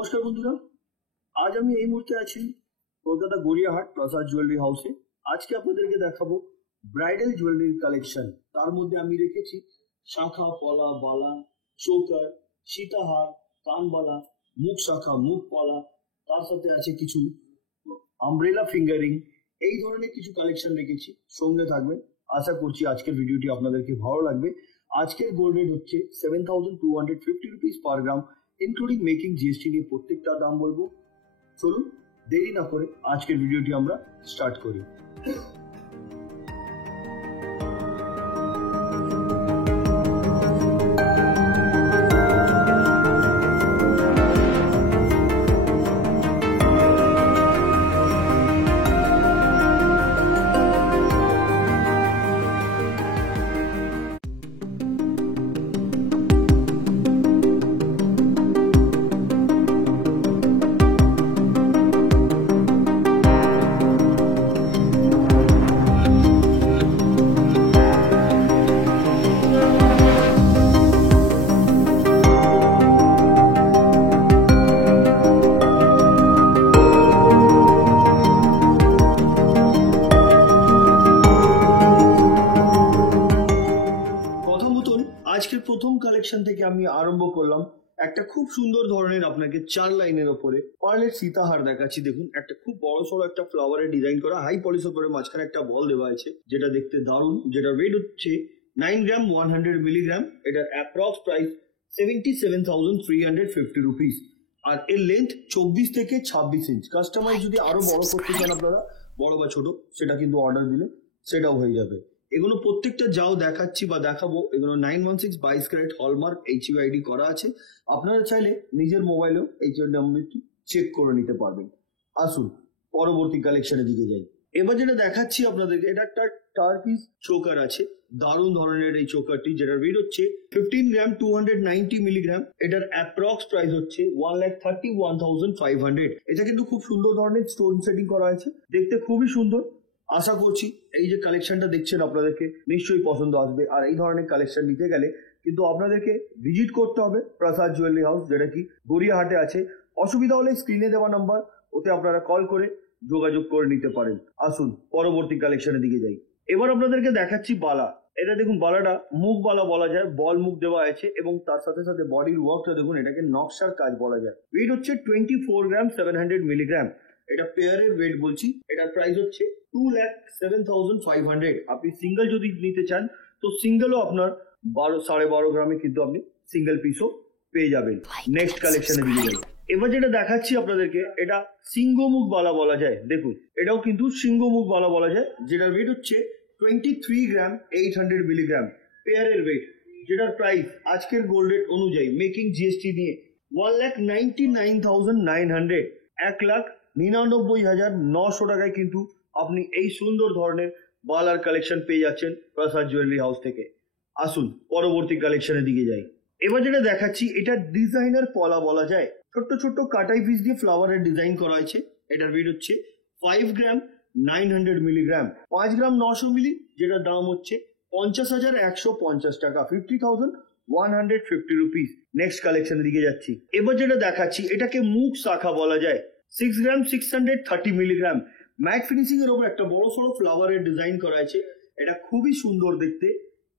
নমস্কার বন্ধুরা, আজ আমি এই মুহূর্তে আছি কলকাতা গড়িয়াহাট প্রসাদ জুয়েলারি হাউসে। আজকে আপনাদেরকে দেখাবো ব্রাইডাল জুয়েলারির কালেকশন। তার মধ্যে আমি রেখেছি শাখা, পলা, বালা, চোকার, সীতাহার, কানবালা, মুখ শাখা, মুখ পলা, তার সাথে আছে কিছু আমব্রেলা ফিঙ্গারিং, এই ধরনের কিছু কালেকশন রেখেছি। সঙ্গে থাকবেন, আশা করছি আজকের ভিডিওটি আপনাদেরকে ভালো লাগবে। আজকের গোল্ড রেট হচ্ছে 7250 রুপিস পার গ্রাম, ইনক্লুডিং মেকিং জিএসটি নিয়ে প্রত্যেকটা দাম বলবো। চলুন দেরি না করে আজকের ভিডিওটি আমরা স্টার্ট করি। আজকের প্রথম কালেকশন থেকে আমি আরম্ভ করলাম একটা খুব সুন্দর ধরনের আপনাকে 4 লাইনের ওপরে পার্লের সীতাহার দেখাচ্ছি। দেখুন, একটা খুব বড় সড়ো একটা ফ্লাওয়ারের ডিজাইন করা, হাই পলিশ ওপরে মাঝখানে একটা বল দেওয়া আছে, যেটা দেখতে দারুণ। যেটা ওয়েট হচ্ছে 9 গ্রাম 100 মিলিগ্রাম। এটার অ্যাপ্রক্স প্রাইস 77,350 রুপিস। আর এর লেন্থ 24 থেকে 26 ইঞ্চ। কাস্টমাইজ যদি আরো বড় করতে চান আপনারা, বড় বা ছোট, সেটা কিন্তু অর্ডার দিলে সেটাও হয়ে যাবে। এগুলো প্রত্যেকটা যাও দেখাচ্ছি বা দেখাবো, এগুলো 916 22 ক্যারেট হলমার্ক HUID করা আছে। আপনারা চাইলে নিজের মোবাইলেও এই নাম্বারটি চেক করে নিতে পারবেন। আসুন পরবর্তী কালেকশনের দিকে যাই। এবার যেটা দেখাচ্ছি আপনাদেরকে, এটা একটা টার্কিশ চোকার আছে, দারুণ ধরনের এই চোকারটি, যেটার ওয়েট হচ্ছে 15 গ্রাম 290 মিলিগ্রাম। এটার অ্যাপ্রক্স প্রাইস হচ্ছে 1,31,500। এটা কিন্তু খুব সুন্দর ধরনের স্টোন সেটিং করা আছে, দেখতে খুবই সুন্দর। আশা করছি এই যে কালেকশনটা দেখছেন আপনাদেরকে নিশ্চয়ই পছন্দ আসবে। আর এই ধরনের কালেকশন নিতে গেলে কিন্তু আপনাদেরকে ভিজিট করতে হবে প্রসাদ জুয়েলারি হাউস, যেটা কি গড়িয়াহাটে আছে। অসুবিধা হলে স্ক্রিনে দেওয়া নাম্বার, ওতে আপনারা কল করে যোগাযোগ করে নিতে পারেন। আসুন পরবর্তী কালেকশনের দিকে যাই। এবার আপনাদেরকে দেখাচ্ছি বালা। এটা দেখুন, বালাটা মুখ বালা বলা যায়, বল মুখ দেওয়া আছে এবং তার সাথে সাথে বডির ওয়ার্কটা দেখুন, এটাকে নকশার কাজ বলা যায়। ওয়েট হচ্ছে 24 গ্রাম 700 মিলিগ্রাম। এটা পেয়ারের ওয়েট বলছি। এটার প্রাইস হচ্ছে 2,07,500। আপনি সিঙ্গেল যদি নিতে চান তো সিঙ্গেলও আপনার 12.5 গ্রামে কিন্তু আপনি সিঙ্গেল পিসও পেয়ে যাবেন। নেক্সট কালেকশনে দিকে যাই। এবার যেটা দেখাচ্ছি আপনাদেরকে, এটা সিংহমুখ বালা বলা যায়। দেখুন, এটাও কিন্তু সিংহমুখ বালা বলা যায়, যেটার ওয়েট হচ্ছে 23 গ্রাম 800 মিলিগ্রাম পেয়ারের ওয়েট। যেটার প্রাইস আজকের গোল্ড রেট অনুযায়ী মেকিং জিএসটি নিয়ে 1,99,900, 1,99,900 টাকায় কিন্তু আপনি এই সুন্দর ধরনের বালার কালেকশন পেয়ে যাচ্ছেন প্রসাদ জুয়েলারি হাউস থেকে। আসুন পরবর্তী কালেকশনের দিকে যাই। এবার যেটা দেখাচ্ছি, এটা ডিজাইনার পলা বলা যায়। ছোট্ট ছোট্ট কাটাই পিস দিয়ে ফ্লাওয়ারের ডিজাইন করা হয়েছে। এটার ওয়েট হচ্ছে 5 গ্রাম 900 মিলিগ্রাম, 5 গ্রাম 900 মিলি, যেটার দাম হচ্ছে 50,150 টাকা, 50,150 রুপিস। নেক্সট কালেকশনের দিকে যাচ্ছি। এবার যেটা দেখাচ্ছি, এটাকে মুখ শাখা বলা যায়। 6 গ্রাম 630 মিলিগ্রাম, ম্যাট ফিনিশিং এর উপর একটা বড় সড়ো ফ্লাওয়ারের ডিজাইন করা আছে। এটা খুবই সুন্দর দেখতে।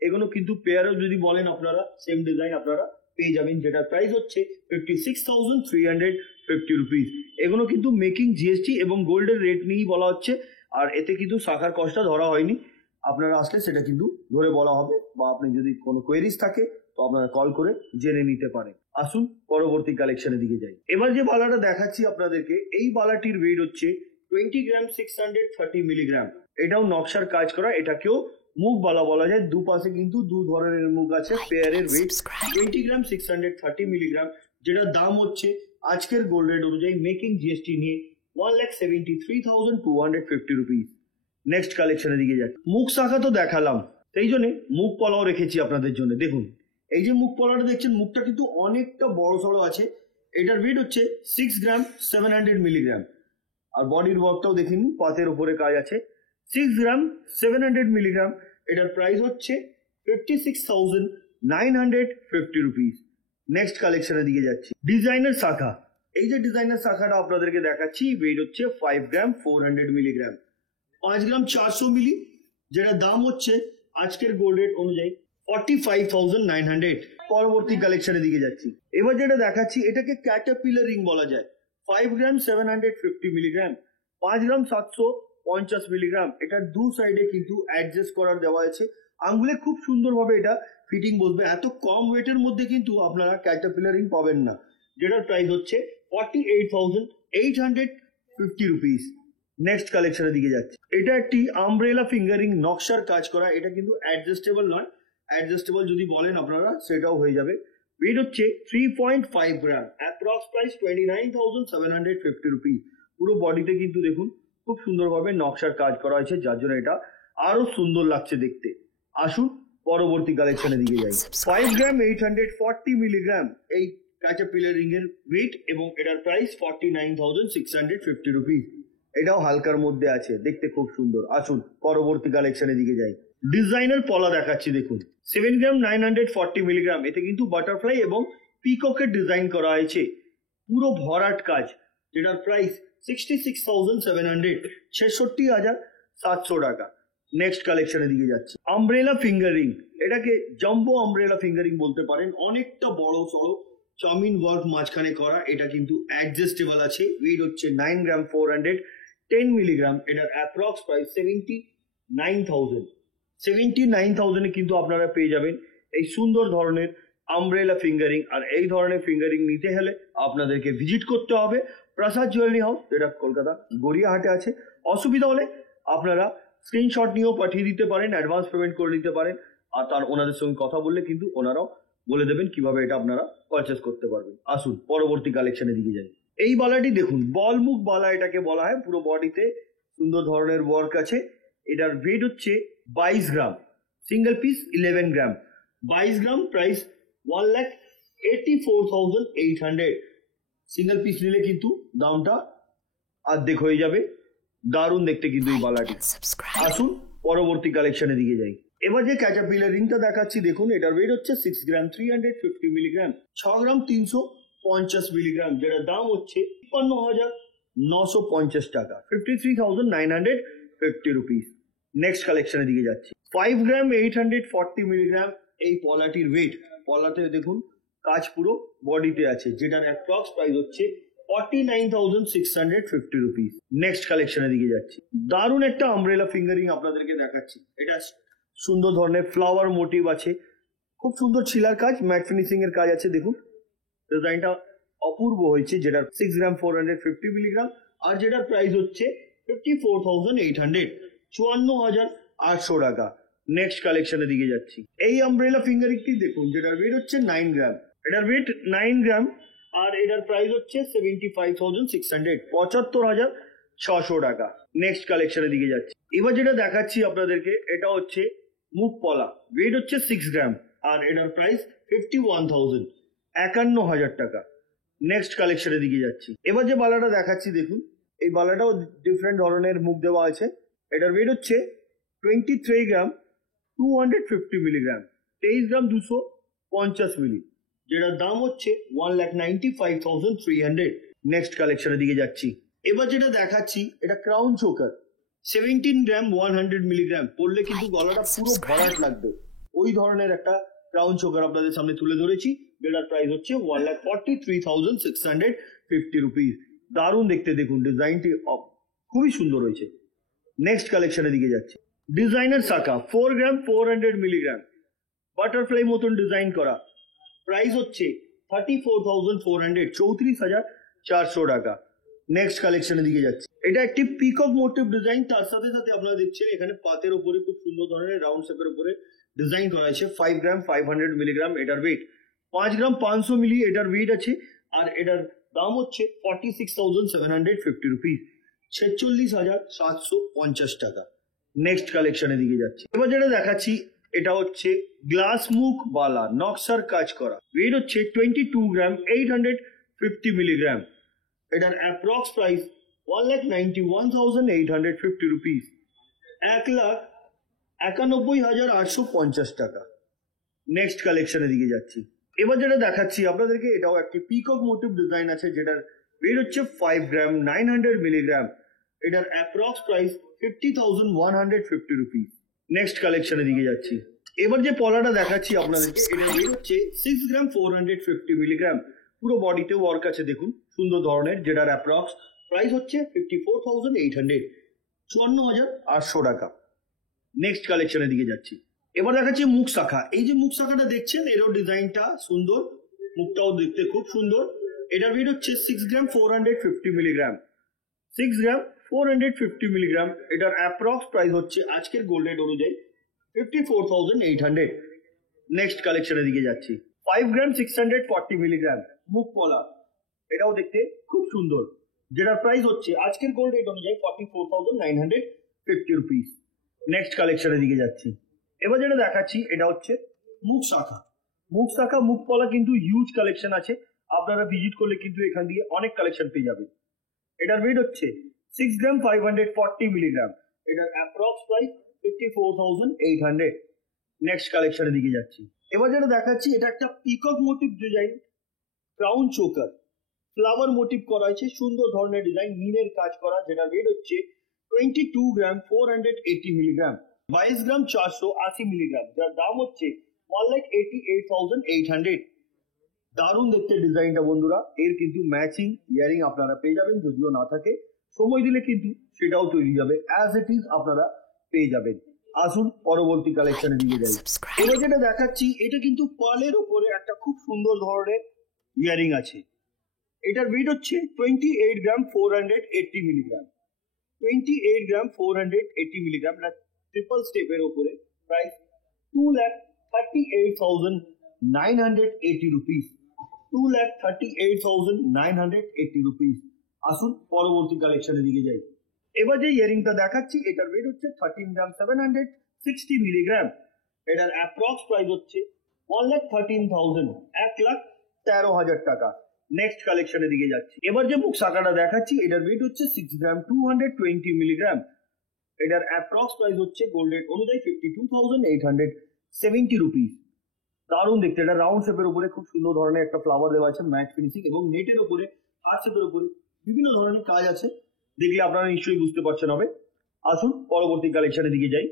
এগুলো কিন্তু পেয়ারও যদি বলেন আপনারা, সেম ডিজাইন আপনারা পেয়ে যাবেন। যেটার প্রাইস হচ্ছে 56,350 রুপিস। এগুলো কিন্তু মেকিং জিএসটি এবং গোল্ডের রেট নিয়েই বলা হচ্ছে। আর এতে কিন্তু শাখার কস্টটা ধরা হয়নি। আপনারা আসলে সেটা কিন্তু ধরে বলা হবে, বা আপনি যদি কোনো কোয়েরিজ থাকে তো আপনারা কল করে জেনে নিতে পারেন। আসুন পরবর্তী কালেকশনের দিকে যাই। এবার যে বালাটা দেখাচ্ছি আপনাদেরকে, এই বালাটির ওয়েট হচ্ছে 20 গ্রাম 630 মিলিগ্রাম। এটাও নকশার কাজ করা। এটাকেও মুখ বালা বলা যায়। দুপাশে কিন্তু দু ধরনের মুখ আছে। পেয়ারের ওয়েট 20 গ্রাম 630 মিলিগ্রাম, যেটার দাম হচ্ছে আজকের গোল্ড রেট অনুযায়ী মেকিং জিএসটি নিয়ে 1,73,250 রুপিস। নেক্সট কালেকশনের দিকে যাচ্ছে। মুখ শাখা তো দেখালাম, সেই জন্য মুখ পলাও রেখেছি আপনাদের জন্য। দেখুন, এই যে মুখ পলাটা দেখছেন, মুখটা কিন্তু অনেকটা বড় সড়ো আছে। এটার ওয়েট হচ্ছে 6 গ্রাম 700 মিলিগ্রাম। আর বডির ওয়ার্কটাও দেখে নিন, পাতের উপরে কাজ আছে। 6 গ্রাম 700 মিলিগ্রাম। এটার প্রাইস হচ্ছে 56,950 রুপিস। নেক্সট কালেকশনের দিকে যাচ্ছি। ডিজাইনার শাখা, এই যে ডিজাইনার শাখাটা আপনাদেরকে দেখাচ্ছি, ওয়েট হচ্ছে 5 গ্রাম 400 মিলিগ্রাম, 5 গ্রাম 400 মিলি, যেটা দাম হচ্ছে আজকের গোল্ড রেট অনুযায়ী 45,900। পরবর্তী কালেকশনের দিকে যাচ্ছি। এবার যেটা দেখাচ্ছি এটাকে ক্যাটারপিলার রিং বলা যায়। 5 গ্রাম 750 মিলিগ্রাম, 5 গ্রাম 750 মিলিগ্রাম। এটার দু সাইডে কিন্তু অ্যাডজাস্ট করার দেওয়া আছে, আঙ্গুলে খুব সুন্দরভাবে এটা ফিটিং বসবে। এত কম ওয়েটের মধ্যে কিন্তু আপনারা ক্যাটারপিলার রিং পাবেন না, যেটার প্রাইস হচ্ছে 48,850 রুপিস। নেক্সট কালেকশনের দিকে যাচ্ছে। এটা একটি আমব্রেলা ফিঙ্গারিং নকশার কাজ করা, এটা কিন্তু অ্যাডজাস্টেবল নয়, অ্যাডজাস্টেবল যদি বলেন আপনারা সেটাও হয়ে যাবে। ওয়েট হচ্ছে 3.5 গ্রাম, অ্যাপ্রক্স প্রাইস 29,750 রুপিস। পুরো বডিতে কিন্তু দেখুন খুব সুন্দরভাবে নকশার কাজ করা হয়েছে, যার জন্য এটা আরো সুন্দর লাগছে দেখতে। আসুন পরবর্তী কালেকশনের দিকে যাই। 5 গ্রাম 840 মিলিগ্রাম এই ক্যাটারপিলার রিং এর ওয়েট এবং এটার প্রাইস 49,650 রুপিস। এটাও হালকার মধ্যে আছে, দেখতে খুব সুন্দর। আসুন পরবর্তী কালেকশনের দিকে যাই। ডিজাইনার পলা দেখাচ্ছি দেখুন, 7 গ্রাম 940 মিলিগ্রাম। এতে কিন্তু বাটারফ্লাই এবং পিককের ডিজাইন করা হয়েছে, পুরো ভরাট কাজ, যেটার প্রাইস 66,700, 66,700 টাকা। নেক্সট কালেকশনের দিকে যাচ্ছে। আমব্রেলা ফিঙ্গারিং, এটাকে জাম্বো আমব্রেলা ফিঙ্গারিং বলতে পারেন। অনেকটা বড় সড়ো চাউমিন ওয়ার্ক মাঝখানে করা, এটা কিন্তু অ্যাডজাস্টেবল আছে। ওয়েট হচ্ছে 9 গ্রাম 410 মিলিগ্রাম। এটার অ্যাপ্রক্স প্রাইস 79,000। 79,000 কিন্তু আপনারা পেয়ে যাবেন এই সুন্দর ধরনের আমব্রেলা ফিঙ্গারিং। আর এই ধরনের ফিঙ্গারিং নিতে হলে আপনাদেরকে ভিজিট করতে হবে প্রাসাদ জুয়েলারি হাউস, যেটা কলকাতা গড়িয়াহাটে আছে। অসুবিধা হলে আপনারা স্ক্রিনশট নিয়েও পাঠিয়ে দিতে পারেন, অ্যাডভান্স পেমেন্ট করে দিতে পারেন। আর তার ওনাদের সঙ্গে কথা বললে কিন্তু ওনারাও বলে দেবেন কিভাবে এটা আপনারা পারচেস করতে পারবেন। আসুন পরবর্তী কালেকশনের দিকে যাই। এই বালাটি দেখুন, বল মুখ বালা এটাকে বলা হয়। পুরো বডিতে সুন্দর ধরনের ওয়ার্ক আছে। এটার ওয়েট হচ্ছে 22 গ্রাম, সিঙ্গেল পিস 11 গ্রাম। 22 গ্রাম, প্রাইস 1,84,800। সিঙ্গেল পিস নিলে কিন্তু দামটা অর্ধেক হয়ে যাবে। দারুণ দেখতে কিন্তু এই বালাটি। আসুন পরবর্তী কালেকশনের দিকে যাই। এবার যে ক্যাটারপিলার রিংটা দেখাচ্ছি দেখুন, এটার ওয়েট হচ্ছে 6 গ্রাম 350 মিলিগ্রাম, 6 গ্রাম 350 মিলিগ্রাম, যেটার দাম হচ্ছে 53,950 টাকা, 53,950 রুপিস। নেক্সট কালেকশনের দিকে যাচ্ছি। 5 গ্রাম 840 মিলিগ্রাম এই পলাটির ওয়েট। পলাতে দেখুন কাজ পুরো বডিতে আছে, যেটার অ্যাপ্রক্স প্রাইস হচ্ছে 49,650 রুপিস। নেক্সট কালেকশনের দিকে যাচ্ছি। দারুণ একটা আমব্রেলা ফিঙ্গারিং আপনাদেরকে দেখাচ্ছি। এটা সুন্দর ধরনের ফ্লাওয়ার মোটিভ আছে, খুব সুন্দর ছিলার কাজ, ম্যাট ফিনিশিং এর কাজ আছে। দেখুন ডিজাইনটা অপূর্ব হয়েছে, যেটা 6 গ্রাম 450 মিলিগ্রাম, আর যেটার প্রাইস হচ্ছে 54,800, 54,800 টাকা। নেক্সট কালেকশনের দিকে যাচ্ছি। এই আমব্রেলা ফিঙ্গারিংটি দেখুন, যেটার ওয়েট হচ্ছে 9 গ্রাম। এটার ওয়েট 9 গ্রাম আর এটার প্রাইস হচ্ছে 75,600, 75,600 টাকা। নেক্সট কালেকশনের দিকে যাচ্ছি। এবার যেটা দেখাচ্ছি আপনাদেরকে, এটা হচ্ছে মুখ পলা। ওয়েট হচ্ছে 6 গ্রাম আর এটার প্রাইস 51,000, 51,000 টাকা। নেক্সট কালেকশনের দিকে যাচ্ছি। এবার যে বালাটা দেখাচ্ছি দেখুন, এই বালাটাও ডিফারেন্ট ধরনের মুখ দেওয়া আছে। এটার ওয়েট হচ্ছে 23 গ্রাম 250 মিলিগ্রাম, 23 গ্রাম 250 মিলি, যেটার দাম হচ্ছে 1,95,300। নেক্সট কালেকশনের দিকে যাচ্ছি। এবার যেটা দেখাচ্ছি এটা ক্রাউন চোকার, 17 গ্রাম 100 মিলিগ্রাম। পড়লে কিন্তু গলাটা পুরো ভরাট লাগবে, ওই ধরনের একটা ক্রাউন চোকার আপনাদের সামনে তুলে ধরেছি, যেটার প্রাইস হচ্ছে 1,43,650 রুপিস। দারুণ দেখতে, দেখুন ডিজাইনটি খুবই সুন্দর হয়েছে। নেক্সট কালেকশনের দিকে যাচ্ছে। ডিজাইনার শাখা 4 গ্রাম 400 মিলিগ্রাম, বাটারফ্লাই মতন ডিজাইন করা। প্রাইস হচ্ছে 34,400, 34,400 টাকা। নেক্সট কালেকশনের দিকে যাচ্ছে। এটা একটি পিকক মোটিভ ডিজাইন, তার সাথে সাথে আপনারা দেখছেন এখানে পাতের উপরে খুব সুন্দর ধরনের রাউন্ড শেপের উপরে ডিজাইন করা আছে। 5 গ্রাম 500 মিলিগ্রাম এটার ওয়েট, 5 গ্রাম 500 মিলি এটার ওয়েট আছে। আর এটার দাম হচ্ছে 46,750 রুপিস, 46,750 টাকা। নেক্সট কালেকশনের দিকে যাচ্ছে। এবার যেটা দেখাচ্ছি এটা হচ্ছে গ্লাস মুখ বালা, নকশার কাজ করা। ওয়েট হচ্ছে 22 গ্রাম 850 মিলিগ্রাম। এটার অ্যাপ্রক্স প্রাইস 1,91,850 রুপিস, 1,91,850 টাকা। নেক্সট কালেকশনের দিকে যাচ্ছি। এবার যেটা দেখাচ্ছি আপনাদেরকে, এটাও একটি পিকক মোটিভ ডিজাইন আছে, যেটার ওয়েট হচ্ছে 5 গ্রাম 900 মিলিগ্রাম। এটার অ্যাপ্রক্স প্রাইস 50,150 রুপিস। নেক্সট কালেকশনের দিকে যাচ্ছি। এবার যে পলাটা দেখাচ্ছি আপনাদেরকে, এটার ওয়েট হচ্ছে 6 গ্রাম 450 মিলিগ্রাম। পুরো বডিতে ওয়ার্ক আছে দেখুন, সুন্দর ধরনের, যেটার অ্যাপ্রক্স প্রাইস হচ্ছে 54,800, 54,800 টাকা। নেক্সট কালেকশনের দিকে যাচ্ছি। এবার দেখাচ্ছি মুখ শাখা। এই যে মুখ শাখাটা দেখছেন, এরও ডিজাইনটা সুন্দর, মুখটাও দেখতে খুব সুন্দর। এটার ওয়েট হচ্ছে 6 গ্রাম 450 মিলিগ্রাম। 6 গ্রাম 450 মিলিগ্রাম। এটার অ্যাপ্রক্স প্রাইস হচ্ছে আজকের গোল্ড রেট অনুযায়ী 54,800। নেক্সট কালেকশনের দিকে যাচ্ছি। 5 গ্রাম 640 মিলিগ্রাম মুখ পলা। এটাও দেখতে খুব সুন্দর, যেটার প্রাইস হচ্ছে আজকের গোল্ড রেট অনুযায়ী 44,950 রুপিস। নেক্সট কালেকশনের দিকে যাচ্ছি। এবার যেটা দেখাচ্ছি এটা হচ্ছে মুখ শাখা। মুখ শাখা মুখ পলা কিন্তু হিউজ কালেকশন আছে, আপনারা ভিজিট করলে কিন্তু এখান দিয়ে অনেক কালেকশন পেয়ে যাবেন। এটার ওয়েট হচ্ছে 6 গ্রাম 540 মিলিগ্রাম। এটার অ্যাপ্রক্স প্রাইস 54,800। নেক্সট কালেকশনের দিকে যাচ্ছি। এবার যেটা দেখাচ্ছি এটা একটা peacock motive design, crown choker, flower motive করা হয়েছে, সুন্দর ধরনের ডিজাইন, মিনের কাজ করা, যেটা ওয়েট হচ্ছে 22 গ্রাম 480 মিলিগ্রাম। 22 গ্রাম 480 মিলিগ্রাম, যার দাম হচ্ছে 1,88,800। দারুণ দেখতে ডিজাইনটা বন্ধুরা। এর কিন্তু ম্যাচিং ইয়ারিং আপনারা পেয়ে যাবেন, যদিও না থাকে সময় দিলে কিন্তু সেটাও তৈরি যাবে, অ্যাজ ইট ইজ আপনারা পেয়ে যাবেন। আসুন পরবর্তী কালেকশনে দিকে যাই। এবার যেটা দেখাচ্ছি এটা কিন্তু পার্লের উপরে একটা খুব সুন্দর ধরনের ইয়ারিং আছে। এটার ওয়েট হচ্ছে 28 গ্রাম 480 মিলিগ্রাম। 28 গ্রাম 480 মিলিগ্রাম। এটা ট্রিপল স্টেপের উপরে, প্রাইস 2,38,980 রুপিস। 2,38,980 রুপিস। আসুন পরবর্তী কালেকশনের দিকে যাই। এবার যে ইয়ারিংটা দেখাচ্ছি এটার ওয়েট হচ্ছে 13 গ্রাম 760 মিলিগ্রাম। এটার অ্যাপ্রক্স প্রাইস হচ্ছে 1,13,000, 1,13,000 টাকা। নেক্সট কালেকশনের দিকে যাচ্ছি। এবার যে মুখ শাখাটা দেখাচ্ছি এটার ওয়েট হচ্ছে 6 গ্রাম 220 মিলিগ্রাম। এটার অ্যাপ্রক্স প্রাইস হচ্ছে গোল্ড রেট অনুযায়ী 52,870 রুপিস। দারুণ দেখতে, এটা রাউন্ড শেপের উপরে খুব সুন্দর ধরনের একটা ফ্লাওয়ার দেওয়া আছে, ম্যাট ফিনিশিং, এবং নেটের উপরে হার্ট শেপের উপরে বিভিন্ন ধরনের কাজ আছে, দেখলে আপনারা নিশ্চয়ই বুঝতে পারছেন হবে। আসুন পরবর্তী কালেকশনের দিকে যাই।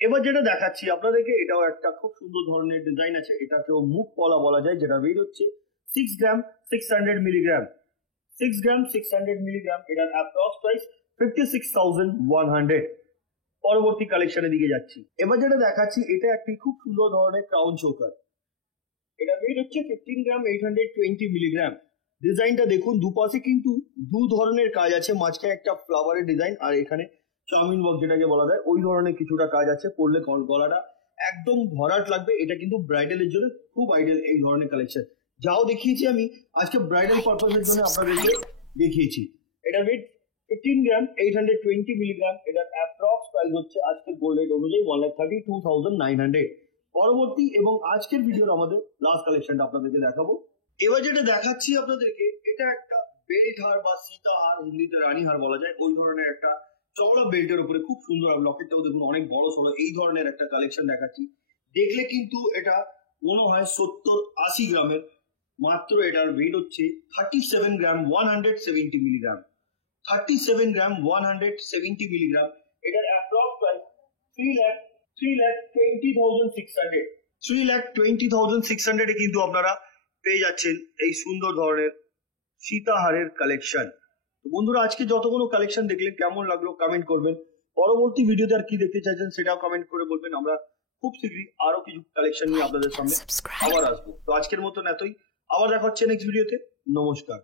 এবার যেটা দেখাচ্ছি আপনাদেরকে এটাও একটা খুব সুন্দর ধরনের ডিজাইন আছে, এটাকেও মুখ পলা বলা যায়, যেটা ওয়েট হচ্ছে 6 গ্রাম 600 মিলিগ্রাম। 6 গ্রাম 600 মিলিগ্রাম। এটার অ্যাপ্রক্স প্রাইস 56,100। পরবর্তী কালেকশনের দিকে যাচ্ছি। এবার যেটা দেখাচ্ছি এটা একটি খুব সুন্দর ধরনের ক্রাউন চোকার। এটা ওয়েট হচ্ছে 15 গ্রাম 820 মিলিগ্রাম। ডিজাইনটা দেখুন, দুপাশে কিন্তু দু ধরনের কাজ আছে, মাঝখানে একটা ফ্লাওয়ারের ডিজাইন, আর এখানে চাউমিন বক্স যেটাকে বলা যায় ওই ধরনের কিছুটা কাজ আছে। পরলে গলাটা একদম ভরাট লাগবে। এটা কিন্তু ব্রাইডালের জন্য খুব আইডিয়াল এই ধরনের কালেকশন। যাও দেখিয়েছি আমি আজকে ব্রাইডাল পারপাসের জন্য আপনাদেরকে দেখিয়েছি। এটা ওয়েট 15 গ্রাম 820 মিলিগ্রাম। এটার অ্যাপ্রক্স প্রাইস হচ্ছে আজকের গোল্ড রেট অনুযায়ী 1,32,900। পরবর্তী এবং আজকের ভিডিওর আমাদের লাস্ট কালেকশনটা আপনাদেরকে দেখাবো। এবার যেটা দেখাচ্ছি আপনাদেরকে এটা একটা বেল্ট হার বা সীতা হার, হিন্দিতে রানী হার বলা যায়, ওই ধরনের একটা চওড়া বেল্টের উপরে খুব সুন্দর, লকেটটাও দেখুন অনেক বড় সড়ো, এই ধরনের একটা কালেকশন দেখাচ্ছি। দেখলে কিন্তু এটা মনে হয় 70-80 গ্রামের, মাত্র এটার ওয়েট হচ্ছে 37 গ্রাম 170 মিলিগ্রাম। 37 গ্রাম 170 মিলিগ্রাম। এটার অ্যাপ্রক্স প্রাইস 3,20,600। 3,20,600 এ কিন্তু আপনারা পেয়ে যাচ্ছেন এই সুন্দর ধরনের সীতাহারের কালেকশন। তো বন্ধুরা আজকে যতগুলো কালেকশন দেখলেন কেমন লাগলো কমেন্ট করবেন। পরবর্তী ভিডিওতে আর কি দেখতে চাইছেন সেটাও কমেন্ট করে বলবেন। আমরা খুব শীঘ্রই আরো কিছু কালেকশন নিয়ে আপনাদের সামনে আবার আসবো। তো আজকের মতন এতই, আবার দেখা হচ্ছে নেক্সট ভিডিওতে। নমস্কার।